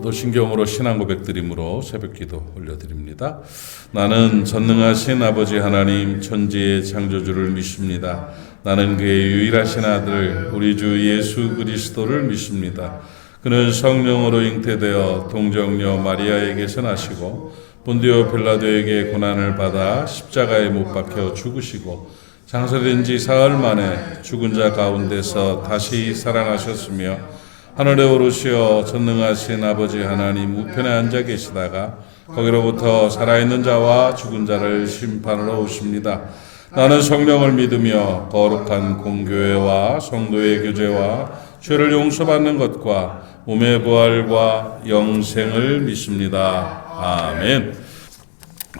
도신경으로 신앙 고백드림으로 새벽기도 올려드립니다. 나는 전능하신 아버지 하나님 천지의 창조주를 믿습니다. 나는 그의 유일하신 아들 우리 주 예수 그리스도를 믿습니다. 그는 성령으로 잉태되어 동정녀 마리아에게서 나시고 본디오 빌라도에게 고난을 받아 십자가에 못 박혀 죽으시고 장사된 지 사흘 만에 죽은 자 가운데서 다시 살아나셨으며 하늘에 오르시어 전능하신 아버지 하나님 우편에 앉아 계시다가 거기로부터 살아있는 자와 죽은 자를 심판하러 오십니다. 나는 성령을 믿으며 거룩한 공교회와 성도의 교제와 죄를 용서받는 것과 몸의 부활과 영생을 믿습니다. 아멘.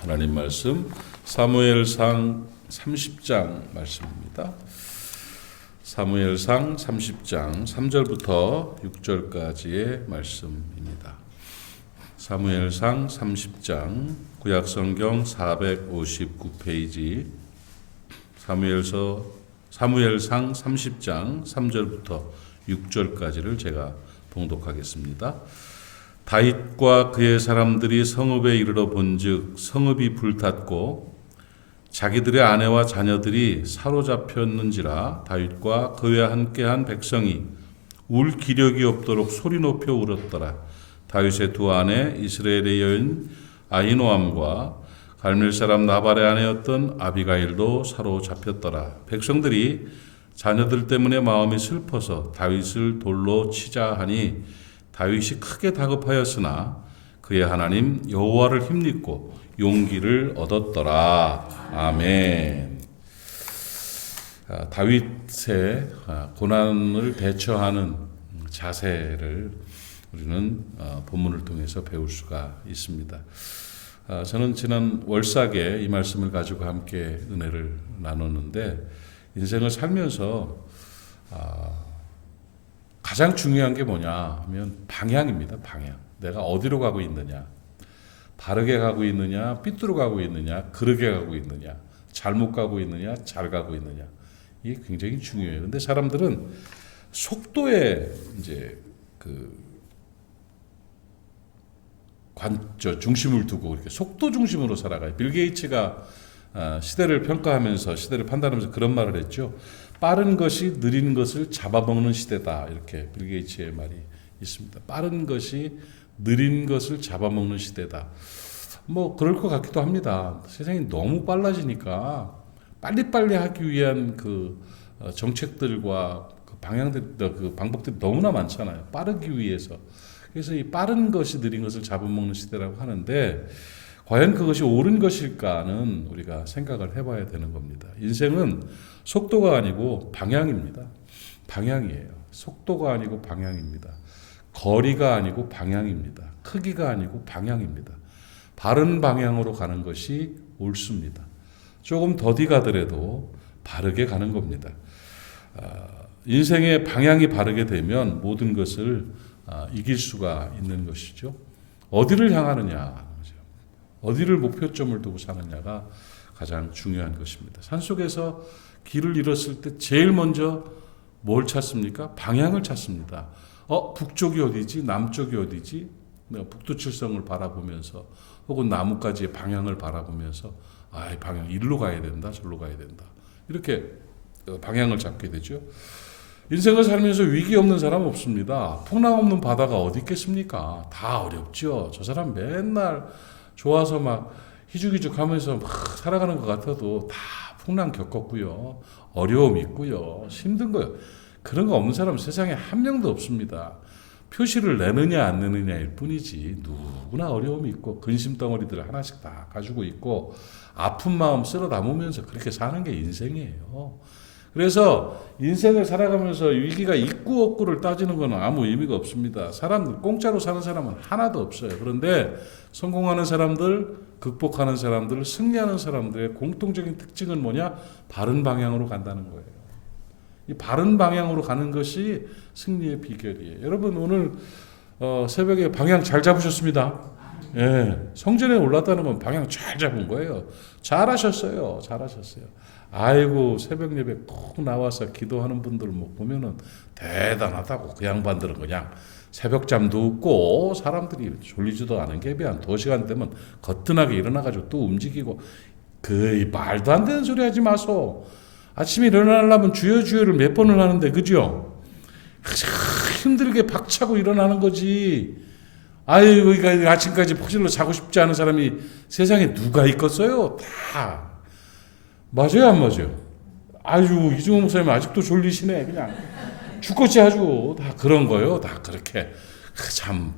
하나님 말씀 사무엘상 30장 말씀입니다. 사무엘상 30장 3절부터 6절까지의 말씀입니다. 사무엘상 30장 구약성경 459페이지 사무엘상 30장 3절부터 6절까지를 제가 봉독하겠습니다. 다윗과 그의 사람들이 성읍에 이르러 본즉 성읍이 불탔고 자기들의 아내와 자녀들이 사로잡혔는지라 다윗과 그와 함께한 백성이 울 기력이 없도록 소리 높여 울었더라. 다윗의 두 아내 이스라엘의 여인 아히노암과 갈멜 사람 나발의 아내였던 아비가일도 사로잡혔더라. 백성들이 자녀들 때문에 마음이 슬퍼서 다윗을 돌로 치자 하니 다윗이 크게 다급하였으나 그의 하나님 여호와를 힘입고 용기를 얻었더라. 아멘. 다윗의 고난을 대처하는 자세를 우리는 본문을 통해서 배울 수가 있습니다. 저는 지난 월삭에 이 말씀을 가지고 함께 은혜를 나눴는데 인생을 살면서 가장 중요한 게 뭐냐 하면 방향입니다. 방향. 내가 어디로 가고 있느냐. 바르게 가고 있느냐, 삐뚤어 가고 있느냐, 그르게 가고 있느냐, 잘못 가고 있느냐, 잘 가고 있느냐. 이게 굉장히 중요해요. 근데 사람들은 속도에 이제 중심을 두고 이렇게 속도 중심으로 살아가요. 빌 게이츠가 시대를 평가하면서 시대를 판단하면서 그런 말을 했죠. 빠른 것이 느린 것을 잡아먹는 시대다. 이렇게 빌 게이츠의 말이 있습니다. 빠른 것이 느린 것을 잡아먹는 시대다. 뭐 그럴 것 같기도 합니다. 세상이 너무 빨라지니까 빨리빨리 하기 위한 그 정책들과 그 방향들, 그 방법들이 너무나 많잖아요. 빠르기 위해서. 그래서 이 빠른 것이 느린 것을 잡아먹는 시대라고 하는데 과연 그것이 옳은 것일까는 우리가 생각을 해봐야 되는 겁니다. 인생은 속도가 아니고 방향입니다. 방향이에요. 속도가 아니고 방향입니다. 거리가 아니고 방향입니다. 크기가 아니고 방향입니다. 바른 방향으로 가는 것이 옳습니다. 조금 더디 가더라도 바르게 가는 겁니다. 인생의 방향이 바르게 되면 모든 것을 이길 수가 있는 것이죠. 어디를 향하느냐, 어디를 목표점을 두고 사느냐가 가장 중요한 것입니다. 산속에서 길을 잃었을 때 제일 먼저 뭘 찾습니까? 방향을 찾습니다. 북쪽이 어디지? 남쪽이 어디지? 내가 북두칠성을 바라보면서 혹은 나뭇가지의 방향을 바라보면서 이 방향 이리로 가야 된다, 저리로 가야 된다. 이렇게 방향을 잡게 되죠. 인생을 살면서 위기 없는 사람 없습니다. 풍랑 없는 바다가 어디 있겠습니까? 다 어렵죠. 저 사람 맨날 좋아서 막 희죽희죽하면서 막 살아가는 것 같아도 다 풍랑 겪었고요. 어려움 있고요. 힘든 거요. 그런 거 없는 사람은 세상에 한 명도 없습니다. 표시를 내느냐 안 내느냐일 뿐이지 누구나 어려움이 있고 근심 덩어리들을 하나씩 다 가지고 있고 아픈 마음 쓸어 담으면서 그렇게 사는 게 인생이에요. 그래서 인생을 살아가면서 위기가 있고 없고를 따지는 건 아무 의미가 없습니다. 사람들 공짜로 사는 사람은 하나도 없어요. 그런데 성공하는 사람들, 극복하는 사람들, 승리하는 사람들의 공통적인 특징은 뭐냐? 바른 방향으로 간다는 거예요. 이 바른 방향으로 가는 것이 승리의 비결이에요. 여러분 오늘 새벽에 방향 잘 잡으셨습니다. 예, 성전에 올랐다는 건 방향 잘 잡은 거예요. 잘하셨어요. 잘하셨어요. 아이고 새벽 예배 꼭 나와서 기도하는 분들 못 보면은 대단하다고. 그 양반들은 그냥 새벽잠도 없고 사람들이 졸리지도 않은 게 한 2시간 되면 거뜬하게 일어나가지고 또 움직이고. 그 말도 안 되는 소리 하지 마소. 아침에 일어나려면 주여 주여를 몇 번을 하는데, 그죠? 힘들게 박차고 일어나는 거지. 아이고 아침까지 포질러 자고 싶지 않은 사람이 세상에 누가 있겠어요? 다 맞아요, 안 맞아요? 아유, 이종호 목사님 아직도 졸리시네. 그냥 죽겠지 아주. 다 그런 거요. 다 그렇게 참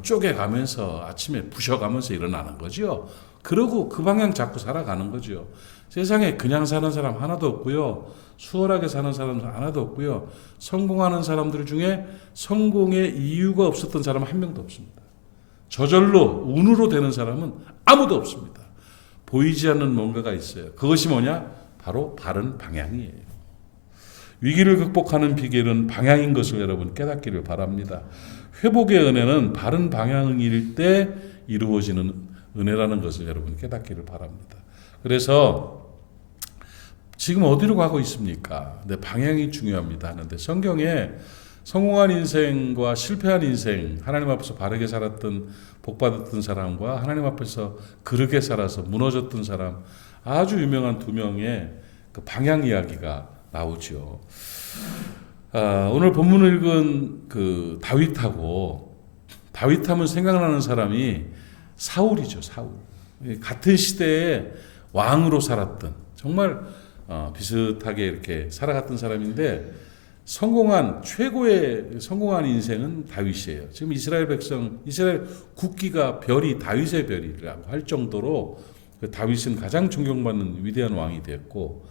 쪼개가면서 아침에 부셔가면서 일어나는 거죠. 그러고 그 방향 잡고 살아가는 거죠. 세상에 그냥 사는 사람 하나도 없고요. 수월하게 사는 사람 하나도 없고요. 성공하는 사람들 중에 성공의 이유가 없었던 사람은 한 명도 없습니다. 저절로 운으로 되는 사람은 아무도 없습니다. 보이지 않는 뭔가가 있어요. 그것이 뭐냐? 바로 바른 방향이에요. 위기를 극복하는 비결은 방향인 것을 여러분 깨닫기를 바랍니다. 회복의 은혜는 바른 방향일 때 이루어지는 은혜라는 것을 여러분 깨닫기를 바랍니다. 그래서 지금 어디로 가고 있습니까? 내 방향이 중요합니다 하는데, 성경에 성공한 인생과 실패한 인생, 하나님 앞에서 바르게 살았던 복받았던 사람과 하나님 앞에서 그르게 살아서 무너졌던 사람, 아주 유명한 2명의 그 방향 이야기가 나오죠. 오늘 본문을 읽은 그 다윗하면 생각나는 사람이 사울이죠. 사울. 같은 시대에 왕으로 살았던, 정말 비슷하게 이렇게 살아갔던 사람인데, 최고의 성공한 인생은 다윗이에요. 지금 이스라엘 국기가 별이 다윗의 별이라고 할 정도로 다윗은 가장 존경받는 위대한 왕이 됐고,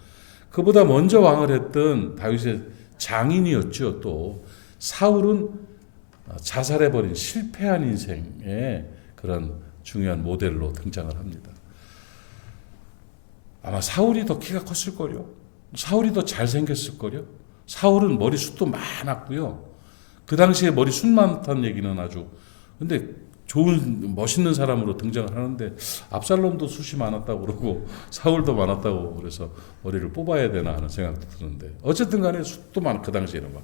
그보다 먼저 왕을 했던 다윗의 장인이었죠. 또 사울은 자살해버린 실패한 인생의 그런 중요한 모델로 등장을 합니다. 아마 사울이 더 키가 컸을걸요. 사울이 더 잘생겼을걸요. 사울은 머리숱도 많았고요. 그 당시에 머리숱 많다는 얘기는 아주, 근데 좋은 멋있는 사람으로 등장을 하는데, 압살롬도 숱이 많았다고 그러고 사울도 많았다고 그래서 머리를 뽑아야 되나 하는 생각도 드는데, 어쨌든 간에 숱도 많고 그 당시에는 막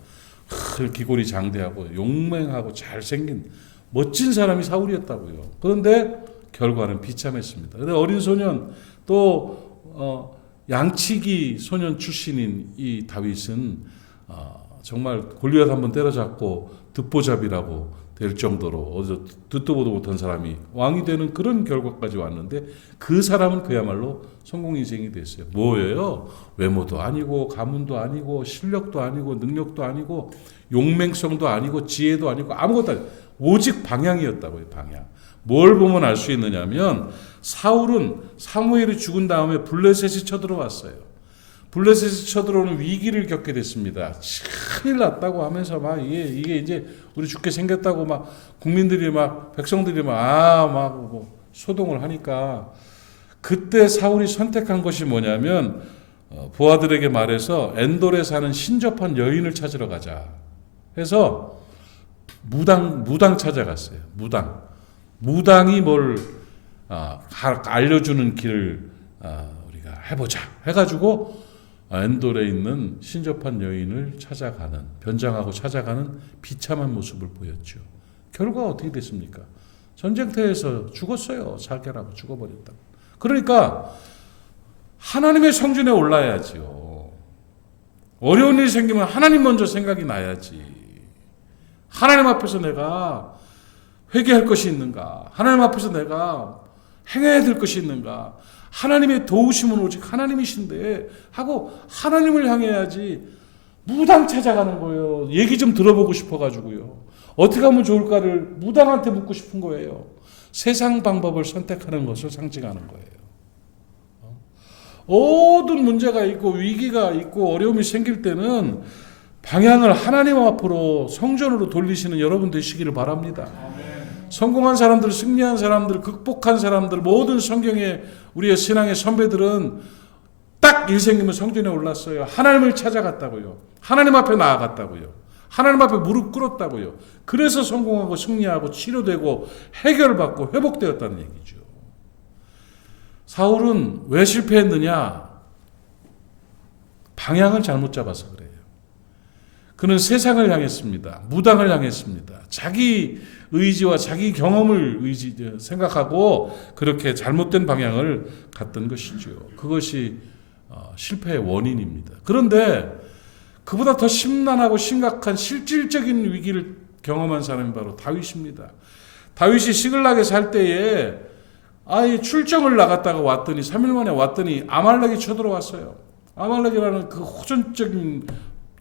기골이 장대하고 용맹하고 잘생긴 멋진 사람이 사울이었다고요. 그런데 결과는 비참했습니다. 그런데 어린 소년, 또 양치기 소년 출신인 이 다윗은 정말 골리앗 한번 때려잡고 듣보잡이라고 될 정도로 어디서 듣도 보도 못한 사람이 왕이 되는 그런 결과까지 왔는데, 그 사람은 그야말로 성공 인생이 됐어요. 뭐예요? 외모도 아니고 가문도 아니고 실력도 아니고 능력도 아니고 용맹성도 아니고 지혜도 아니고 아무것도 아니고 오직 방향이었다고요. 방향. 뭘 보면 알 수 있느냐면, 사울은 사무엘이 죽은 다음에 블레셋이 쳐들어왔어요. 블레셋이 쳐들어오는 위기를 겪게 됐습니다. 큰일 났다고 하면서 막 이게 이제 우리 죽게 생겼다고 막 국민들이 막 백성들이 막 소동을 하니까, 그때 사울이 선택한 것이 뭐냐면, 부하들에게 말해서 엔돌에 사는 신접한 여인을 찾으러 가자 해서 무당 찾아갔어요. 무당이 뭘 알려주는 길을 우리가 해보자 해가지고 엔돌에 있는 신접한 여인을 변장하고 찾아가는 비참한 모습을 보였죠. 결과가 어떻게 됐습니까? 전쟁터에서 죽었어요. 살게라고 죽어버렸다. 그러니까 하나님의 성전에 올라야지요. 어려운 일이 생기면 하나님 먼저 생각이 나야지. 하나님 앞에서 내가 회개할 것이 있는가? 하나님 앞에서 내가 행해야 될 것이 있는가? 하나님의 도우심은 오직 하나님이신데 하고 하나님을 향해야지 무당 찾아가는 거예요. 얘기 좀 들어보고 싶어가지고요. 어떻게 하면 좋을까를 무당한테 묻고 싶은 거예요. 세상 방법을 선택하는 것을 상징하는 거예요. 모든 문제가 있고 위기가 있고 어려움이 생길 때는 방향을 하나님 앞으로 성전으로 돌리시는 여러분 되시기를 바랍니다. 성공한 사람들, 승리한 사람들, 극복한 사람들, 모든 성경의 우리의 신앙의 선배들은 딱 일 생기면 성전에 올랐어요. 하나님을 찾아갔다고요. 하나님 앞에 나아갔다고요. 하나님 앞에 무릎 꿇었다고요. 그래서 성공하고 승리하고 치료되고 해결받고 회복되었다는 얘기죠. 사울은 왜 실패했느냐? 방향을 잘못 잡아서 그래요. 그는 세상을 향했습니다. 무당을 향했습니다. 자기 의지와 자기 경험을 생각하고 그렇게 잘못된 방향을 갔던 것이죠. 그것이 실패의 원인입니다. 그런데 그보다 더 심란하고 심각한 실질적인 위기를 경험한 사람이 바로 다윗입니다. 다윗이 시글락에 살 때에 출정을 나갔다가 왔더니 3일 만에 왔더니 아말렉이 쳐들어왔어요. 아말렉이라는 그 호전적인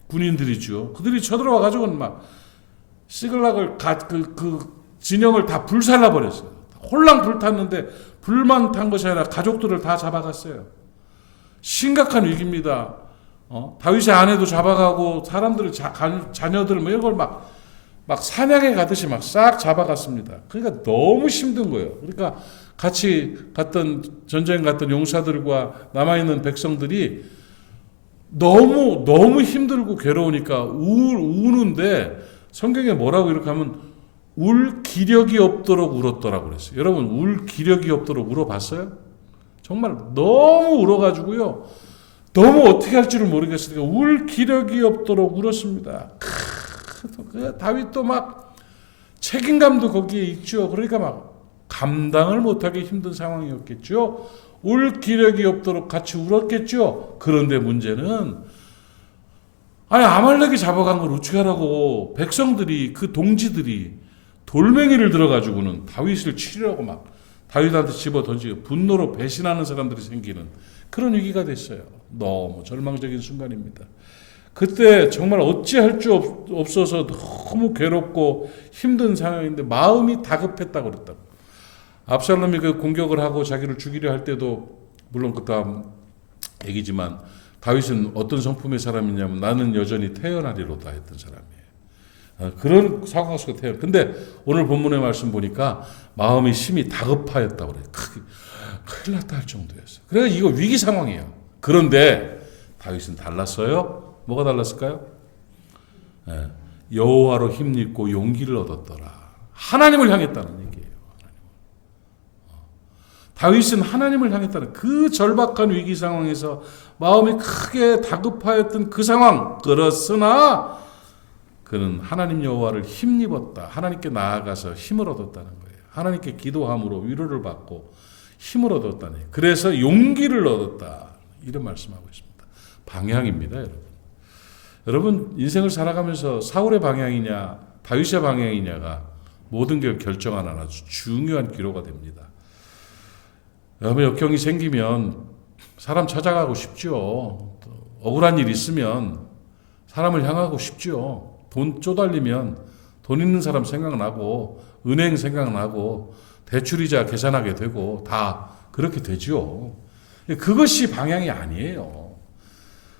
군인들이죠. 그들이 쳐들어와 가지고는 막 시글락을 그 진영을 다 불살라 버렸어요. 홀랑 불탔는데 불만 탄 것이 아니라 가족들을 다 잡아갔어요. 심각한 위기입니다. 다윗의 아내도 잡아가고 사람들을 자녀들 뭐 이런 걸 막 사냥해 가듯이 막 싹 잡아갔습니다. 그러니까 너무 힘든 거예요. 그러니까 같이 전쟁 갔던 용사들과 남아있는 백성들이 너무 힘들고 괴로우니까 우는데 성경에 뭐라고 이렇게 하면 울 기력이 없도록 울었더라고 그랬어요. 여러분 울 기력이 없도록 울어봤어요? 정말 너무 울어가지고요. 너무 어떻게 할지를 모르겠으니까 울 기력이 없도록 울었습니다. 다윗도 막 책임감도 거기에 있죠. 그러니까 막 감당을 못하기 힘든 상황이었겠죠. 울 기력이 없도록 같이 울었겠죠. 그런데 문제는 아말렉이 잡아간 걸 어떻게 하라고 백성들이 그 동지들이 돌멩이를 들어가지고는 다윗을 치려고 막 다윗한테 집어 던지고 분노로 배신하는 사람들이 생기는 그런 위기가 됐어요. 너무 절망적인 순간입니다. 그때 정말 어찌할 줄 없어서 너무 괴롭고 힘든 상황인데 마음이 다급했다고 그랬다고. 압살롬이 그 공격을 하고 자기를 죽이려 할 때도 물론 그다음 얘기지만 다윗은 어떤 성품의 사람이냐면 나는 여전히 태어나리로다 했던 사람이에요. 그런 상황 속에 태어나. 근데 오늘 본문의 말씀 보니까 마음이 심히 다급하였다고 그래요. 큰일 났다 할 정도였어요. 그래서 이거 위기 상황이에요. 그런데 다윗은 달랐어요. 뭐가 달랐을까요? 여호와로 힘입고 용기를 얻었더라. 하나님을 향했다는 얘기예요. 다윗은 하나님을 향했다는 그 절박한 위기 상황에서 마음이 크게 다급하였던 그 상황. 그렇으나 그는 하나님 여호와를 힘입었다. 하나님께 나아가서 힘을 얻었다는 거예요. 하나님께 기도함으로 위로를 받고 힘을 얻었다는 거예요. 그래서 용기를 얻었다. 이런 말씀하고 있습니다. 방향입니다, 여러분. 여러분 인생을 살아가면서 사울의 방향이냐 다윗의 방향이냐가 모든 걸 결정하는 아주 중요한 기로가 됩니다. 여러분 역경이 생기면 사람 찾아가고 싶죠. 억울한 일 있으면 사람을 향하고 싶죠. 돈 쪼달리면 돈 있는 사람 생각나고 은행 생각나고 대출이자 계산하게 되고 다 그렇게 되죠. 그것이 방향이 아니에요.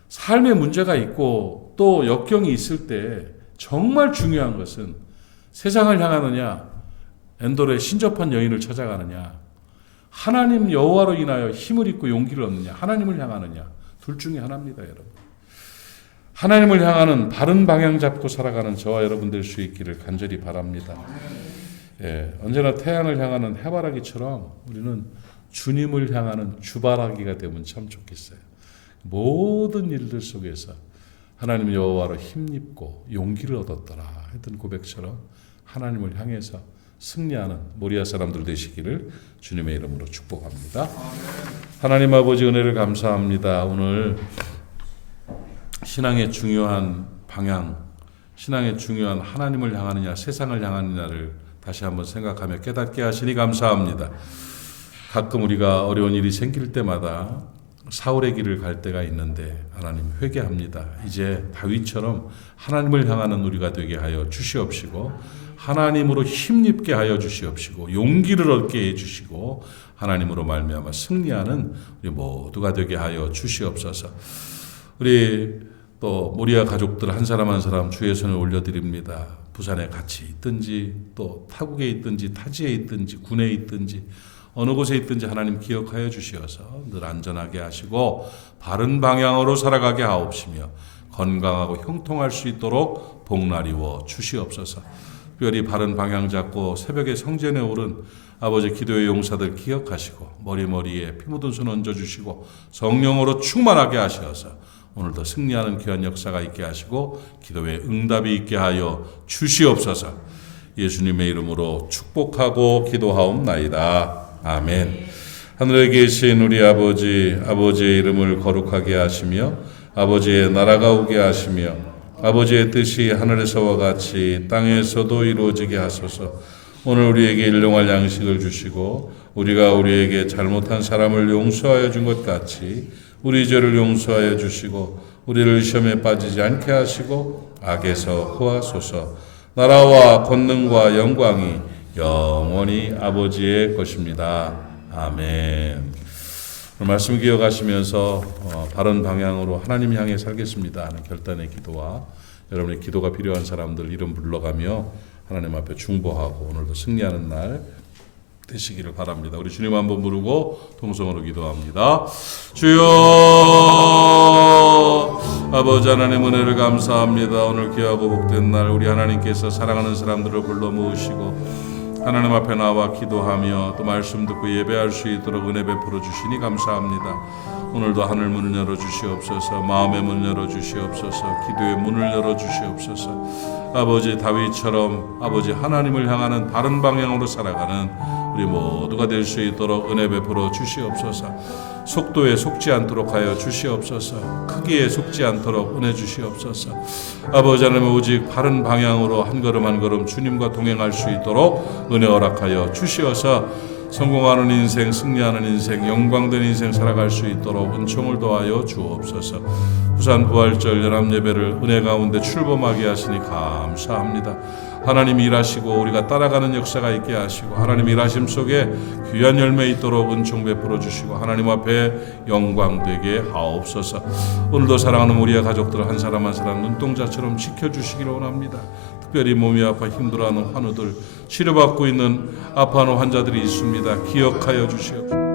삶에 문제가 있고 또 역경이 있을 때 정말 중요한 것은 세상을 향하느냐 엔돌의 신접한 여인을 찾아가느냐 하나님 여호와로 인하여 힘을 입고 용기를 얻느냐 하나님을 향하느냐 둘 중에 하나입니다. 여러분 하나님을 향하는 바른 방향 잡고 살아가는 저와 여러분 될 수 있기를 간절히 바랍니다. 언제나 태양을 향하는 해바라기처럼 우리는 주님을 향하는 주바라기가 되면 참 좋겠어요. 모든 일들 속에서 하나님 여호와로 힘입고 용기를 얻었더라 했던 고백처럼 하나님을 향해서 승리하는 모리아 사람들 되시기를 주님의 이름으로 축복합니다. 하나님 아버지 은혜를 감사합니다. 오늘 신앙의 중요한 방향, 신앙의 중요한 하나님을 향하느냐 세상을 향하느냐를 다시 한번 생각하며 깨닫게 하시니 감사합니다. 가끔 우리가 어려운 일이 생길 때마다 사울의 길을 갈 때가 있는데 하나님 회개합니다. 이제 다윗처럼 하나님을 향하는 우리가 되게 하여 주시옵시고 하나님으로 힘입게 하여 주시옵시고 용기를 얻게 해주시고 하나님으로 말미암아 승리하는 우리 모두가 되게 하여 주시옵소서. 우리 또 모리아 가족들 한 사람 한 사람 주의 손에 올려드립니다. 부산에 같이 있든지 또 타국에 있든지 타지에 있든지 군에 있든지 어느 곳에 있든지 하나님 기억하여 주시어서 늘 안전하게 하시고 바른 방향으로 살아가게 하옵시며 건강하고 형통할 수 있도록 복나리워 주시옵소서. 특별히 바른 방향 잡고 새벽에 성전에 오른 아버지 기도의 용사들 기억하시고 머리에 피 묻은 손 얹어주시고 성령으로 충만하게 하셔서 오늘도 승리하는 귀한 역사가 있게 하시고 기도에 응답이 있게 하여 주시옵소서. 예수님의 이름으로 축복하고 기도하옵나이다. 아멘. 하늘에 계신 우리 아버지, 아버지의 이름을 거룩하게 하시며 아버지의 나라가 오게 하시며 아버지의 뜻이 하늘에서와 같이 땅에서도 이루어지게 하소서. 오늘 우리에게 일용할 양식을 주시고 우리가 우리에게 잘못한 사람을 용서하여 준 것 같이 우리 죄를 용서하여 주시고 우리를 시험에 빠지지 않게 하시고 악에서 구하소서. 나라와 권능과 영광이 영원히 아버지의 것입니다. 아멘. 오늘 말씀 기억하시면서 바른 방향으로 하나님 향해 살겠습니다 하는 결단의 기도와 여러분의 기도가 필요한 사람들 이름 불러가며 하나님 앞에 중보하고 오늘도 승리하는 날 되시기를 바랍니다. 우리 주님 한번 부르고 통성으로 기도합니다. 주여, 아버지 하나님 은혜를 감사합니다. 오늘 귀하고 복된 날 우리 하나님께서 사랑하는 사람들을 불러 모으시고 하나님 앞에 나와 기도하며 또 말씀 듣고 예배할 수 있도록 은혜 베풀어 주시니 감사합니다. 오늘도 하늘 문을 열어 주시옵소서. 마음의 문을 열어 주시옵소서. 기도의 문을 열어 주시옵소서. 아버지 다윗처럼 아버지 하나님을 향하는 바른 방향으로 살아가는 우리 모두가 될 수 있도록 은혜 베풀어 주시옵소서. 속도에 속지 않도록 하여 주시옵소서. 크기에 속지 않도록 은혜 주시옵소서. 아버지 하나님 오직 바른 방향으로 한 걸음 한 걸음 주님과 동행할 수 있도록 은혜 허락하여 주시어서 성공하는 인생, 승리하는 인생, 영광된 인생 살아갈 수 있도록 은총을 더하여 주옵소서. 부산 부활절 연합예배를 은혜 가운데 출범하게 하시니 감사합니다. 하나님 일하시고 우리가 따라가는 역사가 있게 하시고 하나님 일하심 속에 귀한 열매 있도록 은총 베풀어 주시고 하나님 앞에 영광 되게 하옵소서. 오늘도 사랑하는 우리의 가족들 한 사람 한 사람 눈동자처럼 지켜주시기를 원합니다. 특별히 몸이 아파 힘들어하는 환우들, 치료받고 있는 아파하는 환자들이 있습니다. 기억하여 주시옵소서.